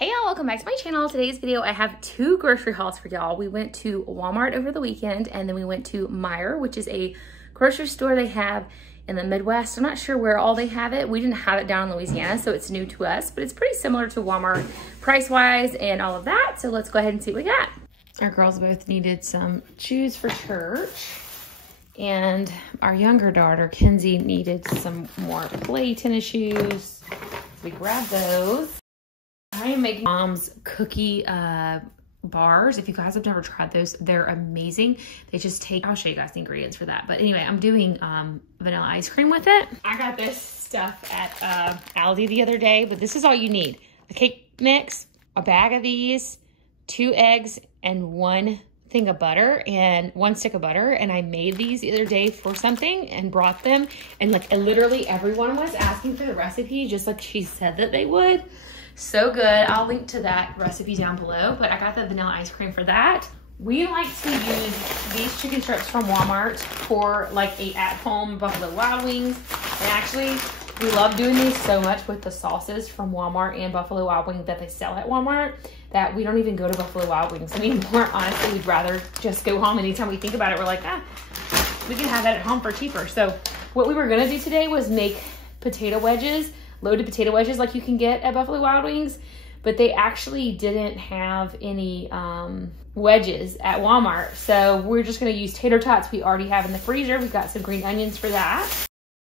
Hey y'all, welcome back to my channel. Today's video, I have two grocery hauls for y'all. We went to Walmart over the weekend and then we went to Meijer, which is a grocery store they have in the Midwest. I'm not sure where all they have it. We didn't have it down in Louisiana, so it's new to us, but it's pretty similar to Walmart price-wise and all of that. So let's go ahead and see what we got. Our girls both needed some shoes for church. And our younger daughter, Kenzie, needed some more play tennis shoes. We grabbed those. I am making Mom's cookie bars. If you guys have never tried those, they're amazing. They just take, I'll show you guys the ingredients for that. But anyway, I'm doing vanilla ice cream with it. I got this stuff at Aldi the other day, but this is all you need. A cake mix, a bag of these, 2 eggs, and 1 thing of butter and 1 stick of butter. And I made these the other day for something and brought them. And like literally everyone was asking for the recipe, just like she said that they would. So good. I'll link to that recipe down below, but I got the vanilla ice cream for that. We like to use these chicken strips from Walmart for like a at-home Buffalo Wild Wings. And actually, we love doing these so much with the sauces from Walmart and Buffalo Wild Wings that they sell at Walmart that we don't even go to Buffalo Wild Wings anymore. Honestly, we'd rather just go home. Anytime we think about it, we're like, we can have that at home for cheaper. So what we were gonna do today was make potato wedges, loaded potato wedges like you can get at Buffalo Wild Wings, but they actually didn't have any wedges at Walmart. So we're just gonna use tater tots we already have in the freezer. We've got some green onions for that.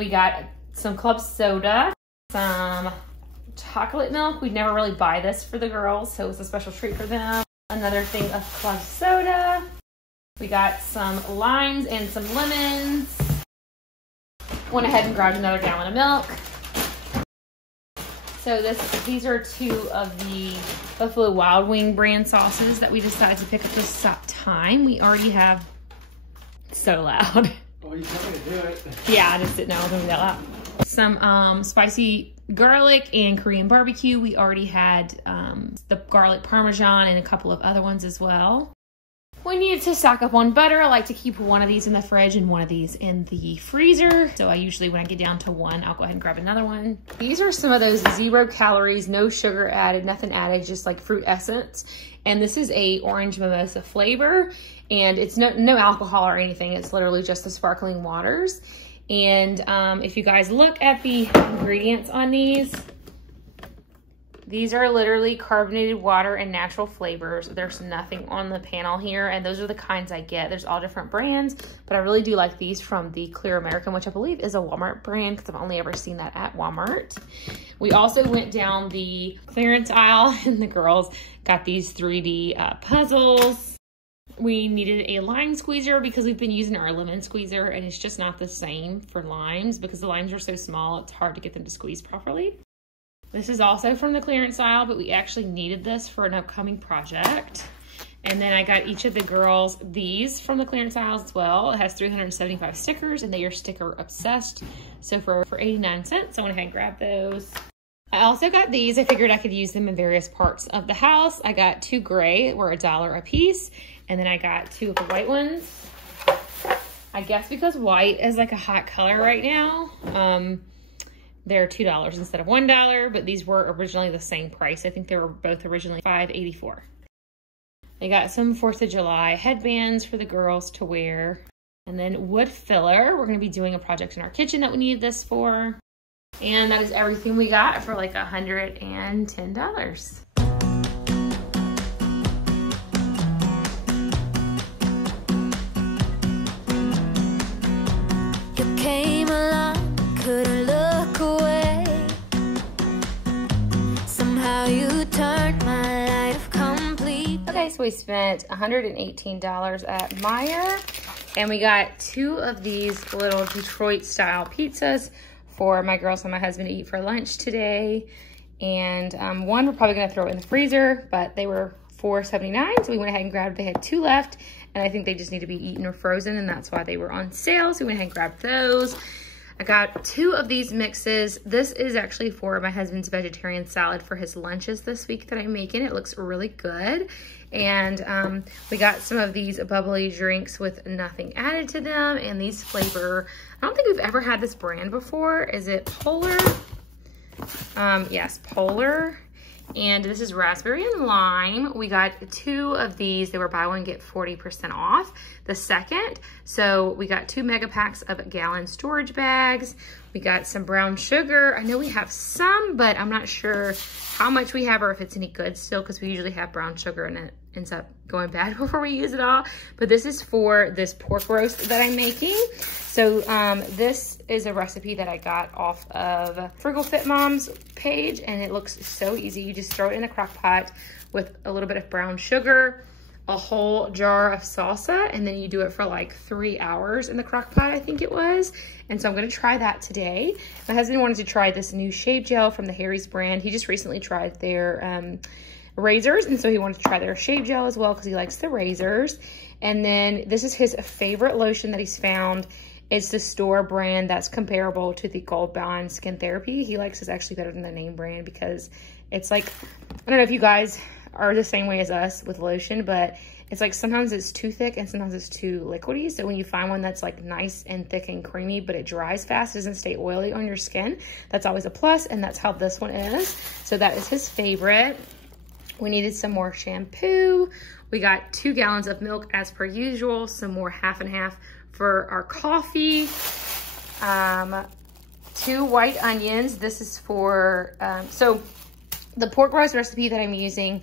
We got some club soda, some chocolate milk. We'd never really buy this for the girls, so it was a special treat for them. Another thing of club soda. We got some limes and some lemons. Went ahead and grabbed another gallon of milk. So these are 2 of the Buffalo Wild Wing brand sauces that we decided to pick up this time. We already have, so loud. Oh, you told me to do it. Yeah, I just didn't know I was gonna be that loud. Some spicy garlic and Korean barbecue. We already had the garlic parmesan and a couple of other ones as well. We needed to stock up on butter. I like to keep 1 of these in the fridge and 1 of these in the freezer. So I usually, when I get down to 1, I'll go ahead and grab another one. These are some of those 0 calories, no sugar added, nothing added, just like fruit essence. And this is a orange mimosa flavor. And it's no alcohol or anything. It's literally just the sparkling waters. And if you guys look at the ingredients on these are literally carbonated water and natural flavors. There's nothing on the panel here, and those are the kinds I get. There's all different brands, but I really do like these from the Clear American, which I believe is a Walmart brand because I've only ever seen that at Walmart. We also went down the clearance aisle and the girls got these 3D puzzles. We needed a lime squeezer because we've been using our lemon squeezer and it's just not the same for limes because the limes are so small, it's hard to get them to squeeze properly. This is also from the clearance aisle, but we actually needed this for an upcoming project. And then I got each of the girls these from the clearance aisle as well. It has 375 stickers and they are sticker obsessed. So for 89 cents, I went ahead and grabbed those. I also got these. I figured I could use them in various parts of the house. I got 2 gray, were $1 a piece. And then I got 2 of the white ones. I guess because white is like a hot color right now. They're $2 instead of $1, but these were originally the same price. I think they were both originally $5.84. I got some 4th of July headbands for the girls to wear. And then wood filler. We're gonna be doing a project in our kitchen that we needed this for. And that is everything we got for like $110. You came along, couldn't look away. Somehow you turned my life complete. Okay, so we spent $118 at Meijer, and we got 2 of these little Detroit style pizzas for my girls and my husband to eat for lunch today. And 1 we're probably gonna throw in the freezer, but they were $4.79, so we went ahead and grabbed, they had 2 left, and I think they just need to be eaten or frozen, and that's why they were on sale, so we went ahead and grabbed those. I got 2 of these mixes. This is actually for my husband's vegetarian salad for his lunches this week that I'm making. It looks really good. And we got some of these bubbly drinks with nothing added to them. And these flavor, I don't think we've ever had this brand before. Is it Polar? Yes, Polar. And this is raspberry and lime. We got 2 of these. They were buy one, get 40% off the second. So we got 2 mega packs of gallon storage bags. We got some brown sugar. I know we have some, but I'm not sure how much we have or if it's any good still, because we usually have brown sugar and it ends up going bad before we use it all. But this is for this pork roast that I'm making. So this is a recipe that I got off of Frugal Fit Mom's page, and it looks so easy. You just throw it in the crock pot with a little bit of brown sugar, a whole jar of salsa, and then you do it for like 3 hours in the crock pot, I think it was. And so I'm gonna try that today. My husband wanted to try this new shave gel from the Harry's brand. He just recently tried their razors, and so he wanted to try their shave gel as well because he likes the razors. And then this is his favorite lotion that he's found. It's the store brand that's comparable to the Gold Bond Skin Therapy. He likes this actually better than the name brand because it's like, I don't know if you guys are the same way as us with lotion, but it's like sometimes it's too thick and sometimes it's too liquidy. So when you find one that's like nice and thick and creamy, but it dries fast, doesn't stay oily on your skin, that's always a plus, and that's how this one is. So that is his favorite. We needed some more shampoo. We got 2 gallons of milk as per usual, some more half and half for our coffee, 2 white onions. This is for, so the pork roast recipe that I'm using,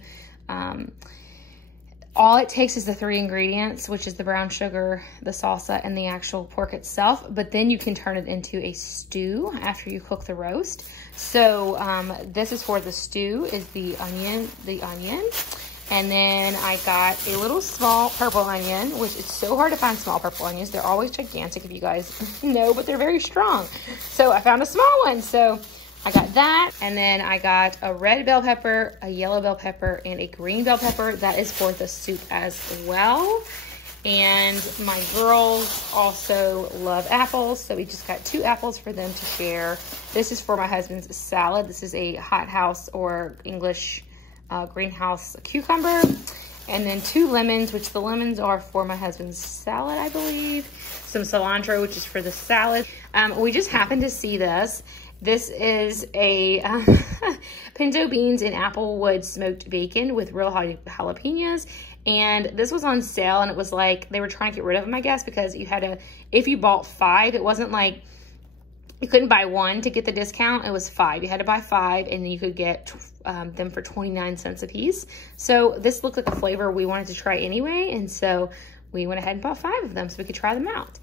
all it takes is the 3 ingredients, which is the brown sugar, the salsa, and the actual pork itself. But then you can turn it into a stew after you cook the roast. So this is for the stew, is the onion. And then I got a little small purple onion, which is so hard to find small purple onions. They're always gigantic, if you guys know, but they're very strong. So I found a small one. So I got that. And then I got a red bell pepper, a yellow bell pepper, and a green bell pepper. That is for the soup as well. And my girls also love apples, so we just got 2 apples for them to share. This is for my husband's salad. This is a hothouse or English greenhouse cucumber, and then 2 lemons, which the lemons are for my husband's salad, I believe. Some cilantro, which is for the salad. We just happened to see this. This is a pinto beans and applewood smoked bacon with real jalapenos. And this was on sale, and it was like, they were trying to get rid of them, I guess, because you had to, if you bought 5, it wasn't like, you couldn't buy 1 to get the discount. It was 5. You had to buy 5, and then you could get them for 29 cents a piece. So this looked like a flavor we wanted to try anyway, and so we went ahead and bought 5 of them so we could try them out.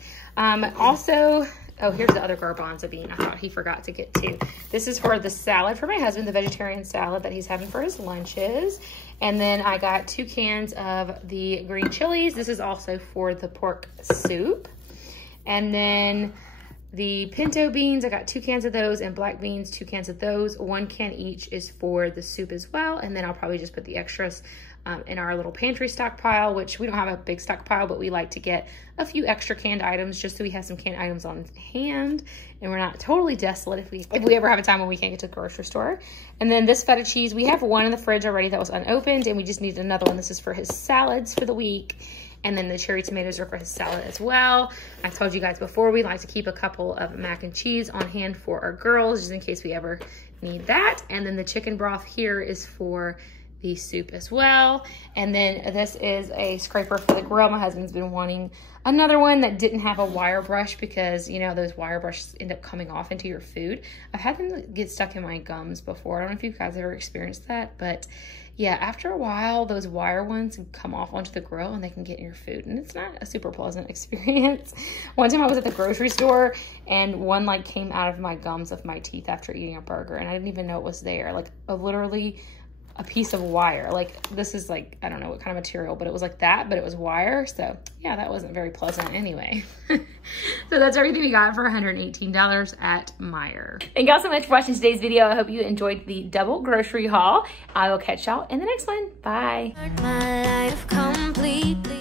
Also, oh, here's the other garbanzo bean I thought he forgot to get too. This is for the salad for my husband, the vegetarian salad that he's having for his lunches. And then I got 2 cans of the green chilies. This is also for the pork soup. And then the pinto beans, I got 2 cans of those, and black beans, 2 cans of those. 1 can each is for the soup as well. And then I'll probably just put the extras in our little pantry stockpile, which we don't have a big stockpile, but we like to get a few extra canned items just so we have some canned items on hand and we're not totally desolate if we ever have a time when we can't get to the grocery store. And then this feta cheese, we have 1 in the fridge already that was unopened, and we just need another one. This is for his salads for the week. And then the cherry tomatoes are for his salad as well. I told you guys before, we like to keep a couple of mac and cheese on hand for our girls, just in case we ever need that. And then the chicken broth here is for the soup as well. And then this is a scraper for the grill. My husband's been wanting another one that didn't have a wire brush because, you know, those wire brushes end up coming off into your food. I've had them get stuck in my gums before. I don't know if you guys ever experienced that, but yeah, after a while, those wire ones come off onto the grill and they can get in your food, and it's not a super pleasant experience. One time I was at the grocery store and one like came out of my gums of my teeth after eating a burger, and I didn't even know it was there. Like literally a piece of wire. Like this is like, I don't know what kind of material, but it was like that, but it was wire. So yeah, that wasn't very pleasant anyway. So that's everything we got for $118 at Meijer. Thank y'all so much for watching today's video. I hope you enjoyed the double grocery haul. I will catch y'all in the next one. Bye. My life completely.